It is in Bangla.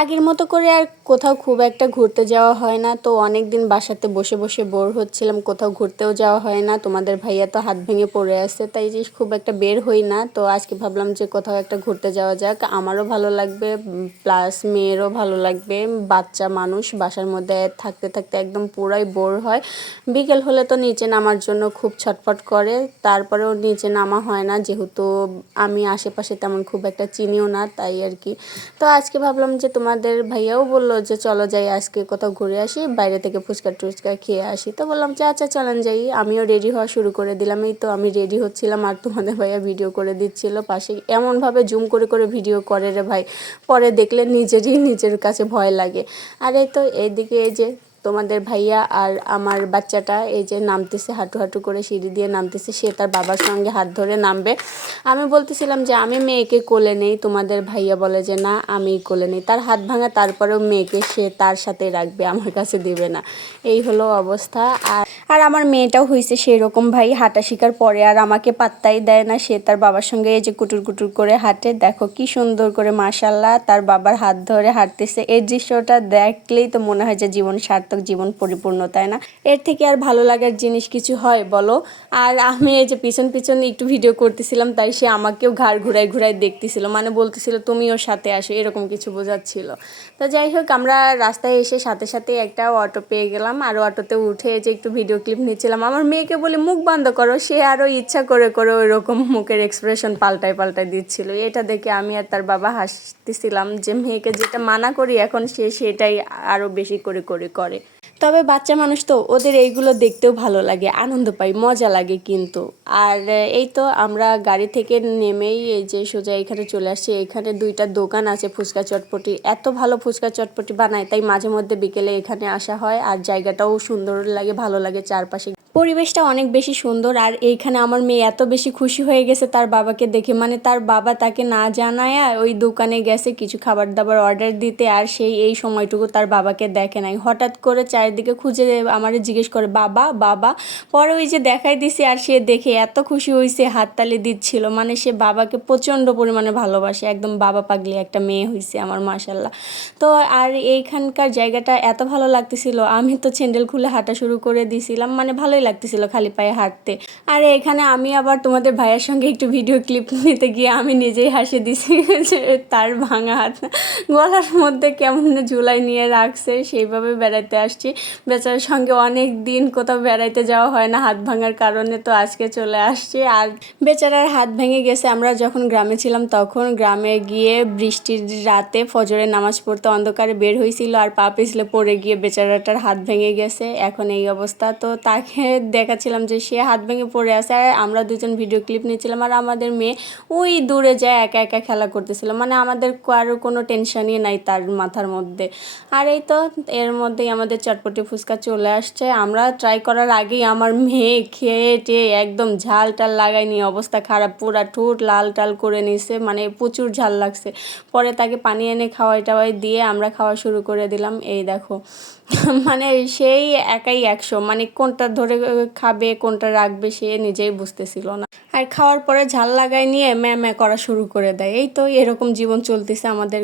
আগের মতো করে আর কোথাও খুব একটা ঘুরতে যাওয়া হয় না। তো অনেক দিন বাসাতে বসে বসে বোর হচ্ছিলাম, কোথাও ঘুরতেও যাওয়া হয় না। তোমাদের ভাইয়া তো হাত ভেঙে পড়ে আছে, তাই যে খুব একটা বের হই না। তো আজকে ভাবলাম যে কোথাও একটা ঘুরতে যাওয়া যাক। আমারও ভালো লাগবে প্লাস মেয়েরও ভালো লাগবে। বাচ্চা মানুষ, বাসার মধ্যে থাকতে থাকতে একদম পুরাই বোর হয়। বিকেল হলে তো নিচে নামার জন্য খুব ছটফট করে, তারপরেও নিচে নামা হয় না। যেহেতু আমি আশেপাশে তেমন খুব একটা চিনিও না, তাই আর কি। তো আজকে ভাবলাম যে তোমাদের ভাইয়াও বলল যে, চলো যাই, আজকে কোথাও ঘুরে আসি, বাইরে থেকে ফুচকা টুচকা খেয়ে আসি। তো বললাম যে আচ্ছা চলেন যাই। আমিও রেডি হওয়া শুরু করে দিলাম। এই তো আমি রেডি হচ্ছিলাম আর তোমাদের ভাইয়া ভিডিও করে দিচ্ছিল পাশে এমনভাবে জুম করে করে ভিডিও করে রে ভাই। পরে দেখলে নিজেরই নিজের কাছে ভয় লাগে। আর এই তো এইদিকে এই যে তোমাদের ভাইয়া আর আমার বাচ্চাটা এই যে নামতেছে, হাঁটু হাঁটু করে সিঁড়ি দিয়ে নামতেছে, সে তার বাবার সঙ্গে হাত ধরে নামবে। আমি বলতেছিলাম যে, আমি মেয়েকে কোলে নেই। তোমাদের ভাইয়া বলে যে, না আমি কোলে নেই। তার হাত ভাঙা তারপরেও মেয়েকে সে তার সাথে রাখবে, আমার কাছে দেবে না। এই হলো অবস্থা। আর আর আমার মেয়েটাও হয়েছে সেই রকম ভাই, হাঁটা শিকার পরে আর আমাকে পাত্তাই দেয় না। সে তার বাবার সঙ্গে এই যে কুটুর কুটুর করে হাঁটে। দেখো কি সুন্দর করে মাশাল্লাহ তার বাবার হাত ধরে হাঁটতেছে। এই দৃশ্যটা দেখলেই তো মনে হয় যে, জীবন সার্থক জীবন পরিপূর্ণ, তাই না? এর থেকে আর ভালো লাগার জিনিস কিছু হয়, বলো? আর আমি এই যে পিছন পিছন একটু ভিডিও করতেছিলাম, তাই সে আমাকেও ঘাড় ঘুরাই ঘুরাই দেখতেছিল। মানে বলতেছিল তুমি ওর সাথে আসো, এরকম কিছু বোঝাচ্ছিল। তো যাই হোক, আমরা রাস্তায় এসে সাথে সাথে একটা অটো পেয়ে গেলাম। আর অটোতে উঠে যে একটু ভিডিও ক্লিপ নিচ্ছিলাম। আমার মেয়েকে বলি, মুখ বন্ধ করো, সে আরও ইচ্ছা করে করে ওই রকম মুখের এক্সপ্রেশন পাল্টায় পাল্টায় দিচ্ছিল। এটা দেখে আমি আর তার বাবা হাসতেছিলাম যে, মেয়েকে যেটা মানা করি, এখন সে সেটাই আরও বেশি করে করে করে। তবে বাচ্চা মানুষ তো, ওদের এইগুলো দেখতেও ভালো লাগে, আনন্দ পাই মজা লাগে কিন্তু। আর এই তো আমরা গাড়ি থেকে নেমেই এই যে সোজা এখানে চলে আসছি, এখানে দুইটা দোকান আছে ফুচকা চটপটি। এত ভালো ফুচকা চটপটি বানায়, তাই মাঝে মধ্যে বিকেলে এখানে আসা হয়, আর জায়গাটাও সুন্দর লাগে, ভালো লাগে, চারপাশে পরিবেশটা অনেক বেশি সুন্দর আর এইখানে আমার মেয়ে এত বেশি খুশি হয়ে গেছে তার বাবাকে দেখে। মানে তার বাবা তাকে না জানায় ওই দোকানে গেছে কিছু খাবার দাবার অর্ডার দিতে আর সেই এই সময়টুকু তার বাবাকে দেখে নাই। হঠাৎ করে চারিদিকে খুঁজে আমারে জিজ্ঞেস করে, বাবা বাবা? পরে ওই যে দেখাই দিছি আর সে দেখে এত খুশি হয়েছে হাততালি দিচ্ছিল। মানে সে বাবাকে প্রচণ্ড পরিমাণে ভালোবাসে। একদম বাবা পাগলি একটা মেয়ে হয়েছে আমার মাসাল্লাহ তো আর এইখানকার জায়গাটা এত ভালো লাগতেছিল। আমি তো স্যান্ডেল খুলে হাঁটা শুরু করে দিয়েছিলাম মানে ভালোই লাগতেছিল খালি পায়ে হাঁটতে। আর, এখানে আমি আবার তোমাদের ভাইয়ের সঙ্গে একটু ভিডিও ক্লিপ নিতে গিয়ে আমি নিজেই হাসি দিছি যে তার ভাঙা হাত। গলার মধ্যে কেমন ঝুলাই নিয়ে রাখছে, সেইভাবে বেড়াতে আসছি। বেচারার সঙ্গে অনেক দিন কোথাও বেড়াইতে যাওয়া হয় না, হাত ভাঙার কারণে তো আজকে চলে আসছি। আর বেচারার হাত ভেঙে গেছে, আমরা যখন গ্রামে ছিলাম তখন গ্রামে গিয়ে বৃষ্টির রাতে ফজরে নামাজ পড়তে অন্ধকারে বের হয়েছিল আর পা পিছলে পড়ে গিয়ে বেচারাটার হাত ভেঙে গেছে। এখন এই অবস্থা। তো তাকে দেখাচ্ছিলাম যে সে হাত ভেঙে পড়ে আছে আর আমরা দুজন ভিডিও ক্লিপ নিয়েছিলাম আর আমাদের মেয়ে ওই দূরে যায় একা একা খেলা করতেছিল। মানে আমাদের কারও কোনো টেনশনই নাই তার মাথার মধ্যে। আর এই তো এর মধ্যেই আমাদের চটপটি ফুচকা চলে আসছে। আমরা ট্রাই করার আগেই আমার মেয়ে খেয়ে টেয়ে একদম ঝাল টাল লাগাই নিয়ে অবস্থা খারাপ, পুরা ঠোঁট লাল টাল করে নিছে মানে প্রচুর ঝাল লাগছে। পরে তাকে পানি এনে খাওয়াই টাওয়াই দিয়ে আমরা খাওয়া শুরু করে দিলাম। এই দেখো মানে সেই একাই একশো মানে কোনটা ধরে খাবে, কোনটা রাখবে সে নিজেই বুঝতেছিল না। আর খাওয়ার পরে ঝাল লাগাই নিয়ে ম্যা ম্যা করা শুরু করে দেয়। এই তো এরকম জীবন চলতেছে আমাদের